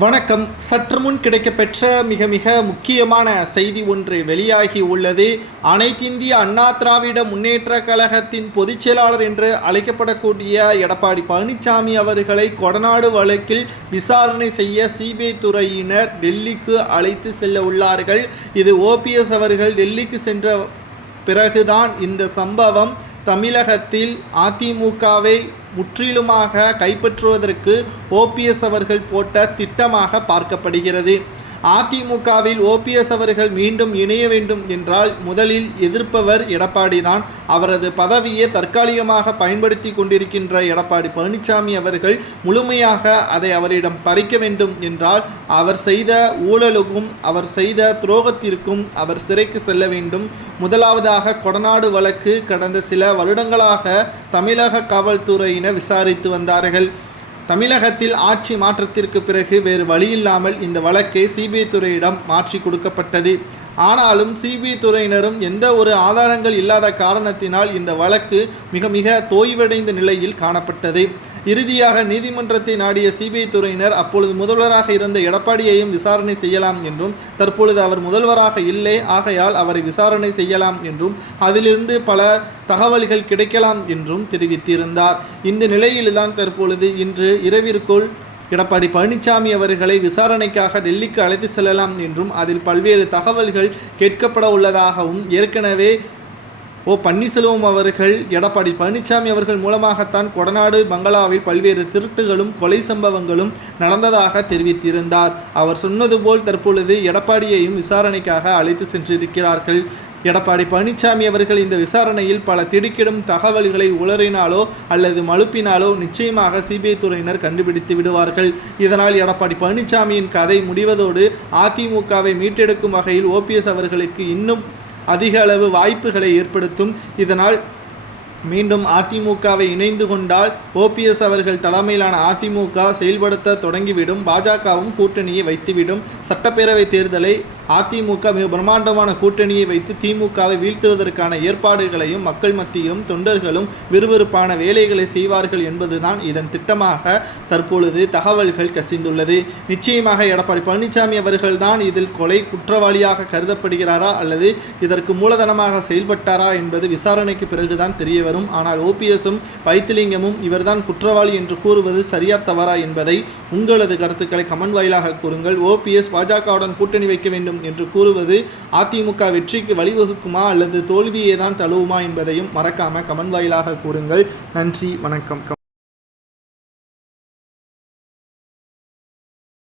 வணக்கம். சற்று முன் கிடைக்கப்பெற்ற மிக முக்கியமான செய்தி ஒன்று வெளியாகி உள்ளது. அனைத்திந்திய அண்ணா திராவிட முன்னேற்ற கழகத்தின் பொதுச் செயலாளர் என்று அழைக்கப்படக்கூடிய எடப்பாடி பழனிசாமி அவர்களை கொடநாடு வழக்கில் விசாரணை செய்ய சிபிஐ துறையினர் டெல்லிக்கு அழைத்து செல்ல உள்ளார்கள். இது ஓபிஎஸ் அவர்கள் டெல்லிக்கு சென்ற பிறகுதான் இந்த சம்பவம் தமிழகத்தில் அதிமுகவை முற்றிலுமாக கைப்பற்றுவதற்கு ஓபிஎஸ் அவர்கள் போட்ட திட்டமாக பார்க்கப்படுகிறது. அதிமுகவில் ஓபிஎஸ் அவர்கள் மீண்டும் இணைய வேண்டும் என்றால் முதலில் எதிர்ப்பவர் எடப்பாடி தான். அவரது பதவியை தற்காலிகமாக பயன்படுத்தி கொண்டிருக்கின்ற எடப்பாடி பழனிசாமி அவர்கள் முழுமையாக அதை அவரிடம் பறிக்க வேண்டும் என்றால் அவர் செய்த ஊழலுக்கும் அவர் செய்த துரோகத்திற்கும் அவர் சிறைக்கு செல்ல வேண்டும். முதலாவதாக கொடநாடு வழக்கு கடந்த சில வருடங்களாக தமிழக காவல்துறையினர் விசாரித்து வந்தார்கள். தமிழகத்தில் ஆட்சி மாற்றத்திற்கு பிறகு வேறு வழியில்லாமல் இந்த வழக்கை சிபிஐ துறையிடம் மாற்றி கொடுக்கப்பட்டது. ஆனாலும் சிபிஐ துறையினரும் எந்த ஒரு ஆதாரங்கள் இல்லாத காரணத்தினால் இந்த வழக்கு மிக தோய்வடைந்த நிலையில் காணப்பட்டது. இறுதியாக நீதிமன்றத்தை நாடிய சிபிஐ துறையினர் அப்பொழுது முதல்வராக இருந்த எடப்பாடியையும் விசாரணை செய்யலாம் என்றும், தற்பொழுது அவர் முதல்வராக இல்லை, ஆகையால் அவரை விசாரணை செய்யலாம் என்றும், அதிலிருந்து பல தகவல்கள் கிடைக்கலாம் என்றும் தெரிவித்திருந்தார். இந்த நிலையில்தான் தற்பொழுது இன்று இரவிற்குள் எடப்பாடி பழனிசாமி அவர்களை விசாரணைக்காக டெல்லிக்கு அழைத்து செல்லலாம் என்றும், அதில் பல்வேறு தகவல்கள் கேட்கப்பட உள்ளதாகவும், ஏற்கனவே பன்னீர்செல்வம் அவர்கள் எடப்பாடி பழனிசாமி அவர்கள் மூலமாகத்தான் கொடநாடு பங்களாவில் பல்வேறு திருட்டுகளும் கொலை சம்பவங்களும் நடந்ததாக தெரிவித்திருந்தார். அவர் சொன்னது போல் தற்பொழுது எடப்பாடியையும் விசாரணைக்காக அழைத்து சென்றிருக்கிறார்கள். எடப்பாடி பழனிசாமி அவர்கள் இந்த விசாரணையில் பல திடுக்கிடும் தகவல்களை உளறினாலோ அல்லது மழுப்பினாலோ நிச்சயமாக சிபிஐ துறையினர் கண்டுபிடித்து விடுவார்கள். இதனால் எடப்பாடி பழனிசாமியின் கதை முடிவதோடு அதிமுகவை மீட்டெடுக்கும் வகையில் ஓபிஎஸ் அவர்களுக்கு இன்னும் அதிக அளவு வாய்ப்புகளை ஏற்படுத்தும். இதனால் மீண்டும் அதிமுகவை இணைந்து கொண்டால் ஓபிஎஸ் அவர்கள் தலைமையிலான அதிமுக செயல்படுத்த தொடங்கிவிடும். பாஜகவும் கூட்டணியை வைத்துவிடும். சட்டப்பேரவை தேர்தலை அதிமுக மிக பிரம்மாண்டமான கூட்டணியை வைத்து திமுகவை வீழ்த்துவதற்கான ஏற்பாடுகளையும் மக்கள் மத்தியிலும் தொண்டர்களும் விறுவிறுப்பான வேலைகளை செய்வார்கள் என்பதுதான் இதன் திட்டமாக தற்பொழுது தகவல்கள் கசிந்துள்ளது. நிச்சயமாக எடப்பாடி பழனிசாமி அவர்கள்தான் இதில் கொலை குற்றவாளியாக கருதப்படுகிறாரா அல்லது இதற்கு மூலதனமாக செயல்பட்டாரா என்பது விசாரணைக்கு பிறகுதான் தெரிய வரும். ஆனால் ஓபிஎஸும் வைத்திலிங்கமும் இவர்தான் குற்றவாளி என்று கூறுவது சரியா தவறா என்பதை உங்களது கருத்துக்களை கமெண்ட் வாயிலாக கூறுங்கள். ஓபிஎஸ் பாஜகவுடன் கூட்டணி வைக்க வேண்டும் என்று கூறுவது அதிமுக வெற்றிக்கு வழிவகுக்குமா அல்லது தோல்வியே தான் தழுவுமா என்பதையும் மறக்காம கமெண்ட் வாயிலாக கூறுங்கள். நன்றி, வணக்கம்.